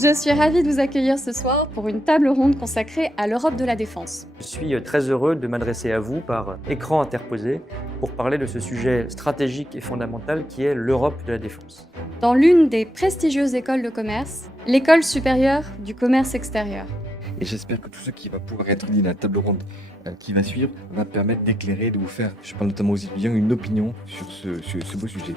Je suis ravie de vous accueillir ce soir pour une table ronde consacrée à l'Europe de la défense. Je suis très heureux de m'adresser à vous par écran interposé pour parler de ce sujet stratégique et fondamental qui est l'Europe de la défense. Dans l'une des prestigieuses écoles de commerce, l'École supérieure du commerce extérieur. Et j'espère que tout ce qui va pouvoir être dit dans la table ronde qui va suivre va permettre d'éclairer, de vous faire, je parle notamment aux étudiants, une opinion sur ce beau sujet.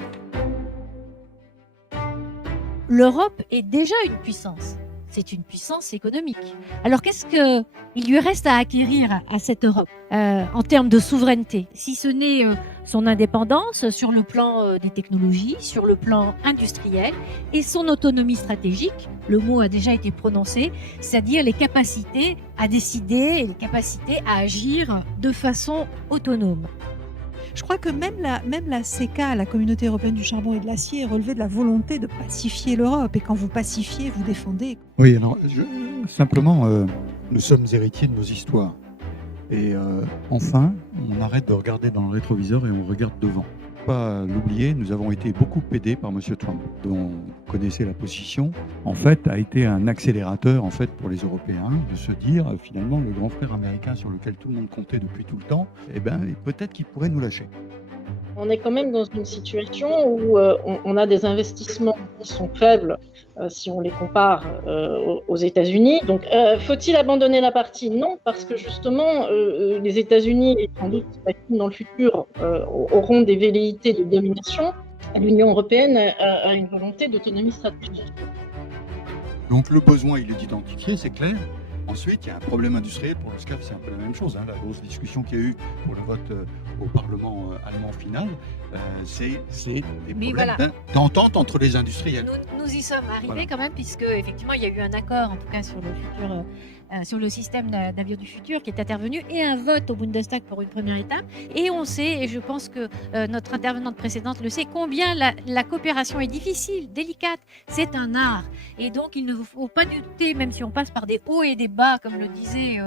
L'Europe est déjà une puissance. C'est une puissance économique. Alors qu'est-ce qu'il lui reste à acquérir à cette Europe en termes de souveraineté? Si ce n'est son indépendance sur le plan des technologies, sur le plan industriel et son autonomie stratégique, le mot a déjà été prononcé, c'est-à-dire les capacités à décider et les capacités à agir de façon autonome. Je crois que même la CECA, la Communauté européenne du charbon et de l'acier, est relevée de la volonté de pacifier l'Europe. Et quand vous pacifiez, vous défendez. Oui, alors simplement, nous sommes héritiers de nos histoires. Et enfin, on arrête de regarder dans le rétroviseur et on regarde devant. Pas l'oublier, nous avons été beaucoup aidés par M. Trump, dont vous connaissez la position. En fait, a été un accélérateur pour les Européens de se dire finalement le grand frère américain sur lequel tout le monde comptait depuis tout le temps, peut-être qu'il pourrait nous lâcher. On est quand même dans une situation où on a des investissements qui sont faibles si on les compare aux États-Unis. Donc, faut-il abandonner la partie? Non, parce que justement, les États-Unis, et sans doute dans le futur, auront des velléités de domination. L'Union européenne a une volonté d'autonomie stratégique. Donc le besoin, il est identifié, c'est clair. Ensuite, il y a un problème industriel. Pour le SCAF, c'est un peu la même chose. La grosse discussion qu'il y a eu pour le vote au Parlement allemand final, c'est des problèmes d'entente entre les industriels. Nous y sommes arrivés quand même, puisque effectivement il y a eu un accord, en tout cas sur le futur, sur le système d'avions du futur qui est intervenu, et un vote au Bundestag pour une première étape. Et on sait, et je pense que notre intervenante précédente le sait, combien la coopération est difficile, délicate. C'est un art. Et donc il ne faut pas douter, même si on passe par des hauts et des bas, comme le disait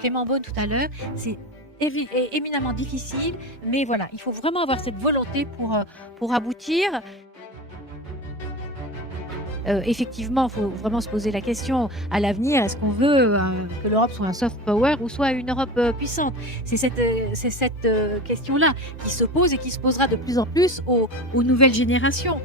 Clément Beaune tout à l'heure, c'est éminemment difficile, mais voilà, il faut vraiment avoir cette volonté pour aboutir. Effectivement, il faut vraiment se poser la question à l'avenir, est-ce qu'on veut que l'Europe soit un soft power ou soit une Europe puissante? C'est cette question-là qui se pose et qui se posera de plus en plus aux nouvelles générations.